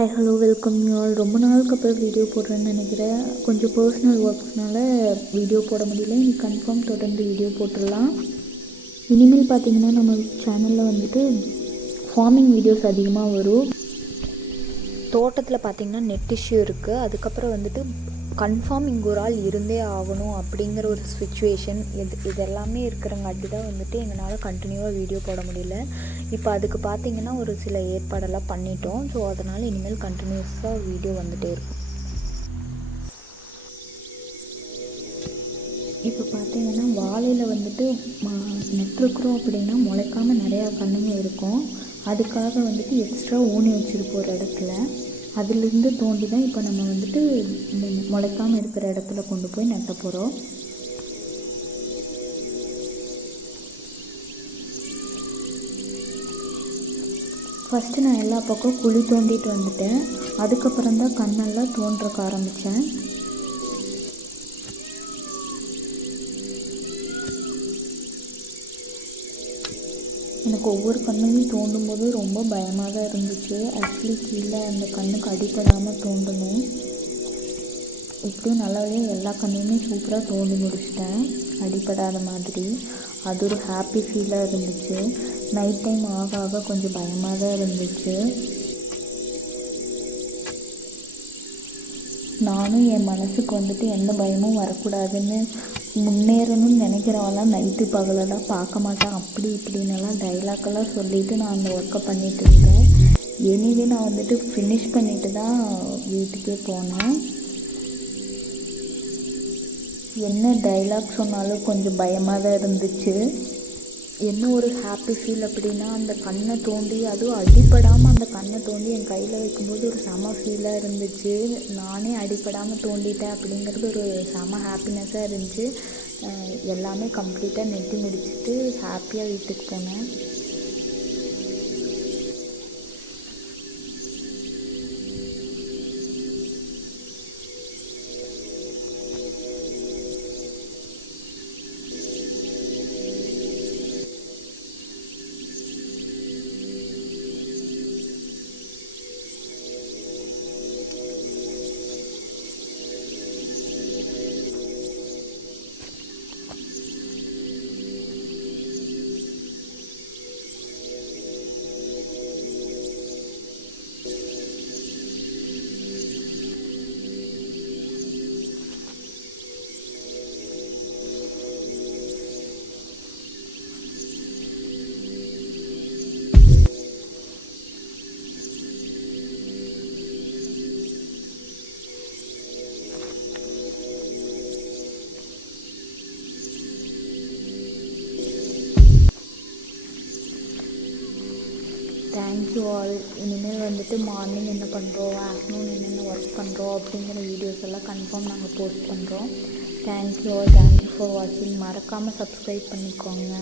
Hi hello welcome you all. ரொம்ப நாளுக்கு அப்புறம் வீடியோ போடுறேன்னு நினைக்கிறேன். கொஞ்சம் பர்சனல் ஒர்க்ஸ்னால வீடியோ போட முடியல. இன்னைக்கு கன்ஃபார்ம் தொடர்ந்து வீடியோ போட்டுடலாம். இனிமேல் பார்த்தீங்கன்னா நம்ம சேனலில் வந்துட்டு ஃபார்மிங் வீடியோஸ் அதிகமாக வரும். தோட்டத்தில் பார்த்திங்கன்னா நெட் இஷ்யூ இருக்குது. அதுக்கப்புறம் வந்துட்டு கன்ஃபார்ம் இங்கே ஒரு ஆள் இருந்தே ஆகணும் அப்படிங்கிற ஒரு சுச்சுவேஷன் இதெல்லாமே இருக்கிறங்காட்டி தான் வந்துட்டு எங்களால் கண்டினியூவாக வீடியோ போட முடியல. இப்போ அதுக்கு பார்த்திங்கன்னா ஒரு சில ஏற்பாடெல்லாம் பண்ணிட்டோம். ஸோ அதனால் இனிமேல் கண்டினியூஸாக வீடியோ வந்துகிட்டே இருக்கும். இப்போ பார்த்திங்கன்னா வாழையில் வந்துட்டு நெட்டிருக்கிறோம் அப்படின்னா முளைக்காமல் நிறையா கண்ணுங்க இருக்கும். அதுக்காக வந்துட்டு எக்ஸ்ட்ரா ஊனி வச்சுருப்போம் ஒரு இடத்துல. அதிலிருந்து தோண்டி தான் இப்போ நம்ம வந்துட்டு முளைக்காமல் இருக்கிற இடத்துல கொண்டு போய் நட்ட போகிறோம். ஃபஸ்ட்டு நான் எல்லா பக்கம் குழி தோண்டிட்டு வந்துட்டேன். அதுக்கப்புறம் தான் கண்ணெல்லாம் தோன்றக்க ஆரம்பித்தேன். எனக்கு ஒவ்வொரு கண்ணுமே தோண்டும் போது ரொம்ப பயமாக தான் இருந்துச்சு. ஆக்சுவலி கீழே அந்த கண்ணுக்கு அடிப்படாமல் தோண்டணும். எப்படியும் நல்லவரையும் எல்லா கண்ணையுமே சூப்பராக தோண்டி முடிச்சிட்டேன், அடிப்படாத மாதிரி. அது ஒரு ஹாப்பி ஃபீலாக இருந்துச்சு. நைட் டைம் ஆக ஆக கொஞ்சம் பயமாக தான் இருந்துச்சு. நானும் என் மனசுக்கு வந்துட்டு எந்த பயமும் வரக்கூடாதுன்னு முன்னேறணும்னு நினைக்கிறவெல்லாம் நைட்டு பகலெல்லாம் பார்க்க மாட்டேன் அப்படி இப்படின்னெல்லாம் டைலாக்கெல்லாம் சொல்லிவிட்டு நான் அந்த ஒர்க்கை பண்ணிகிட்டு இருந்தேன். எனிவே நான் வந்துட்டு ஃபினிஷ் பண்ணிவிட்டு தான் வீட்டுக்கே போனேன். என்ன டைலாக் சொன்னாலும் கொஞ்சம் பயமாக தான் இருந்துச்சு. என்ன ஒரு ஹாப்பி ஃபீல் அப்படின்னா, அந்த கண்ணை தோண்டி அதுவும் அடிப்படாமல் அந்த கண்ணை தோண்டி என் கையில் வைக்கும்போது ஒரு செம ஃபீலாக இருந்துச்சு. நானே அடிப்படாமல் தோண்டிட்டேன் அப்படிங்கிறது ஒரு செம ஹாப்பினஸ்ஸாக இருந்துச்சு. எல்லாமே கம்ப்ளீட்டாக நெட்டி முடிச்சுட்டு ஹாப்பியாக வீட்டுக்கு போனேன். Thank you all. இனிமேல் வந்துட்டு மார்னிங் என்ன பண்ணுறோம், ஆஃப்டர்நூன் என்னென்ன ஒர்க் பண்ணுறோம் அப்படிங்கிற வீடியோஸ் எல்லாம் கன்ஃபார்ம் நாங்கள் போஸ்ட் பண்ணுறோம். Thank you all. தேங்க்யூ ஃபார் வாட்சிங். மறக்காமல் சப்ஸ்கிரைப் பண்ணிக்கோங்க.